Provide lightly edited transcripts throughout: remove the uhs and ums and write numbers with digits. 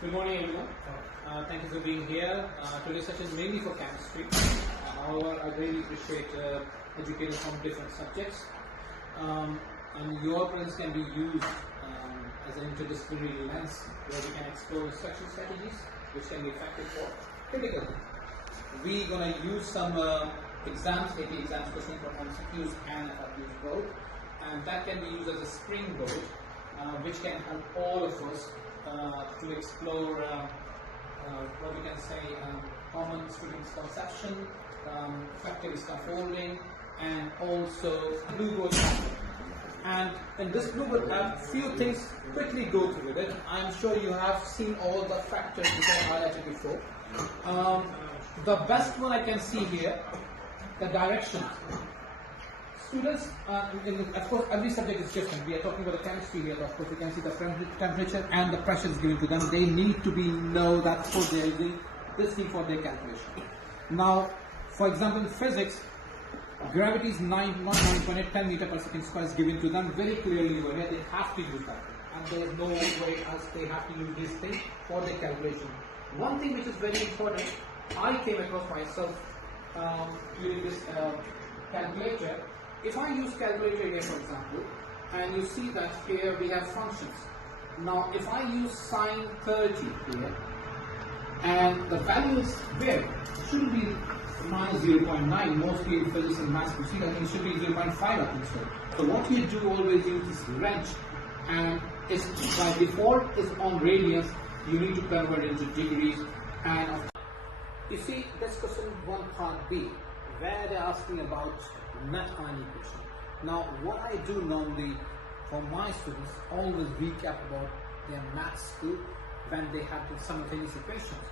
Good morning, everyone. Thank you for being here. Today's session is mainly for chemistry. However, I really appreciate educators from different subjects. And your presence can be used as an interdisciplinary lens where we can explore instruction strategies which can be effective for critical. We're going to use some exams, AP exams, questioning from MCQs and FAQs both. And that can be used as a springboard which can help all of us to explore what we can say common student misconception, effective scaffolding, and also Bluebook. And in this Bluebook, I have a few things quickly go through with it. I'm sure you have seen all the factors which I highlighted before. The best one I can see here, the directions. Students, of course, every subject is different. We are talking about the chemistry here. Of course, you can see the temperature and the pressure is given to them. They need to know that for they are using this thing for their calculation. Now, for example, in physics, gravity is 9.8 10 meter per second square is given to them very clearly where they have to use that thing. And there is no way else they have to use this thing for their calculation. One thing which is very important, I came across myself during this calculator. If I use calculator here, for example, and you see that here we have functions. Now, if I use sine 30 here, and the value is where? It shouldn't be minus 0.9. Mostly in physics and maths, you see that it should be 0.5 I think so. So what you do always use this wrench, and it's by default is on radians. You need to convert it into degrees. And you see this question 1 part B, where they're asking about net ion equation. Now, what I do normally for my students, always recap about their math skill when they have the simultaneous equations.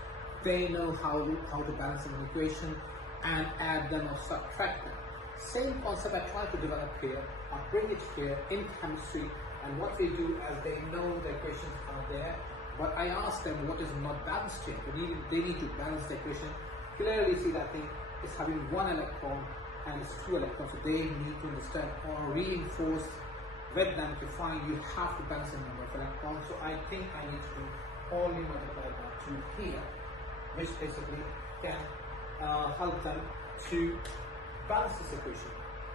They know how to balance an equation and add them or subtract them. Same concept I try to develop here. I bring it here in chemistry, and what we do as they know the equations are there, but I ask them what is not balanced here. They need to balance the equation. Clearly see that thing is having 1 electron and it's 2 electrons, so they need to understand or reinforce with them to find you have to balance the number of electrons. So I think I need to only multiply by 2 here, which basically can help them to balance this equation.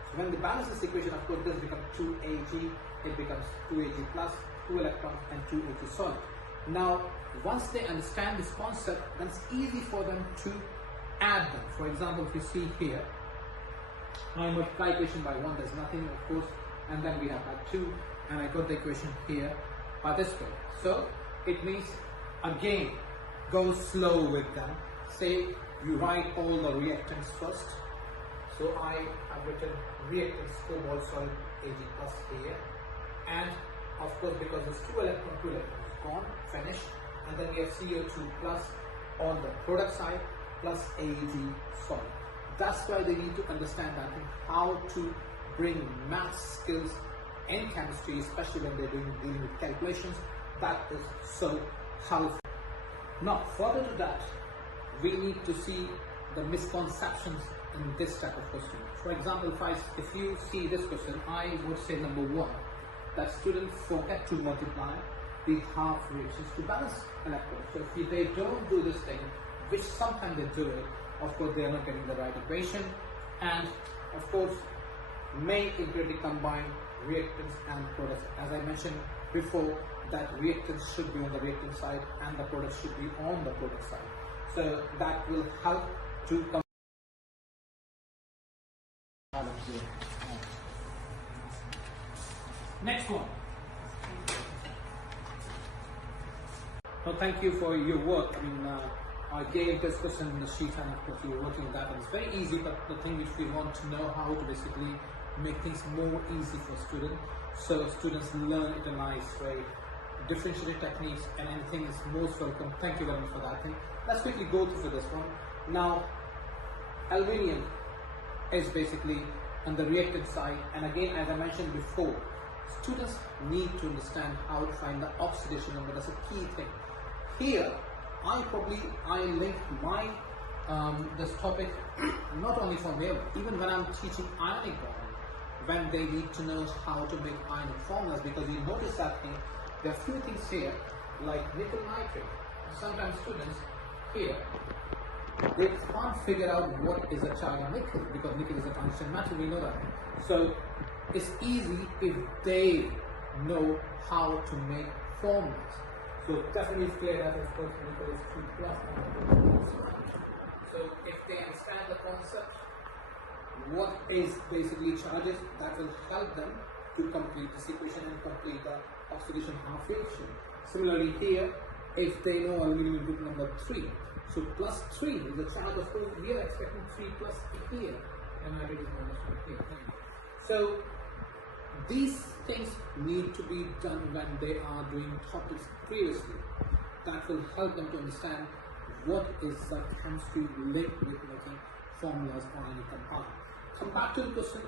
So when they balance this equation, of course, this becomes 2Ag, it becomes 2Ag plus 2 electrons and 2Ag solid. Now, once they understand this concept, then it's easy for them to add them. For example, if you see here, I multiply equation by 1, there's nothing, of course, and then we have by 2, and I got the equation here by this way. So it means, again, go slow with them. Say you write all the reactants first. So I have written reactants cobalt solid Ag plus here, and of course, because there's 2 electrons gone, finished, and then we have CO2 plus on the product side plus Ag solid. That's why they need to understand that how to bring math skills in chemistry, especially when they're dealing with calculations. That is so helpful. Now, further to that, we need to see the misconceptions in this type of question. For example, if you see this question, I would say number 1, that students forget to multiply the half reactions to balance electrons. So if they don't do this thing, which sometimes they do it, of course they are not getting the right equation, and of course may incorrectly combine reactants and products. As I mentioned before, that reactants should be on the reactant side and the products should be on the product side. So that will help to come. Next one. Well, thank you for your work. I gave this question in the sheet, and of course you're working on that, and it's very easy, but the thing which we want to know how to basically make things more easy for students, so students learn it in a nice way. Differentiated techniques and anything is most welcome. Thank you very much for that thing. Let's quickly go through this one. Now, aluminium is basically on the reactant side, and again, as I mentioned before, students need to understand how to find the oxidation number. That's a key thing. Here, I link my this topic not only for them, even when I'm teaching ionic bonding, when they need to know how to make ionic formulas, because you notice that there are few things here like nickel nitrate. sometimes students here, they can't figure out what is a charge of nickel, because nickel is a constant matter, we know that. So it's easy if they know how to make formulas. So definitely it's clear that of course nickel is 3 plus. So if they understand the concept, what is basically charges, that will help them to complete this equation and complete the oxidation half reaction. Similarly here, if they know aluminum group number 3, so plus 3 is the charge, of course we are expecting 3 plus here, and I did is minus 1 here. So these things need to be done when they are doing topics previously. That will help them to understand what is the chemistry linked with making formulas on any compound. Come back to the question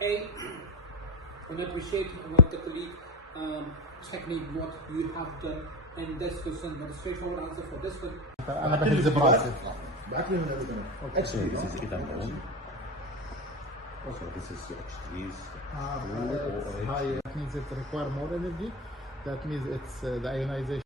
A. I appreciate about the colleague technique, what you have done in this question, but a straightforward answer for this one. أنا بهز براسي. Actually, this is ethanol. Also, this is H3's. High, that means it requires more energy. That means it's the ionization.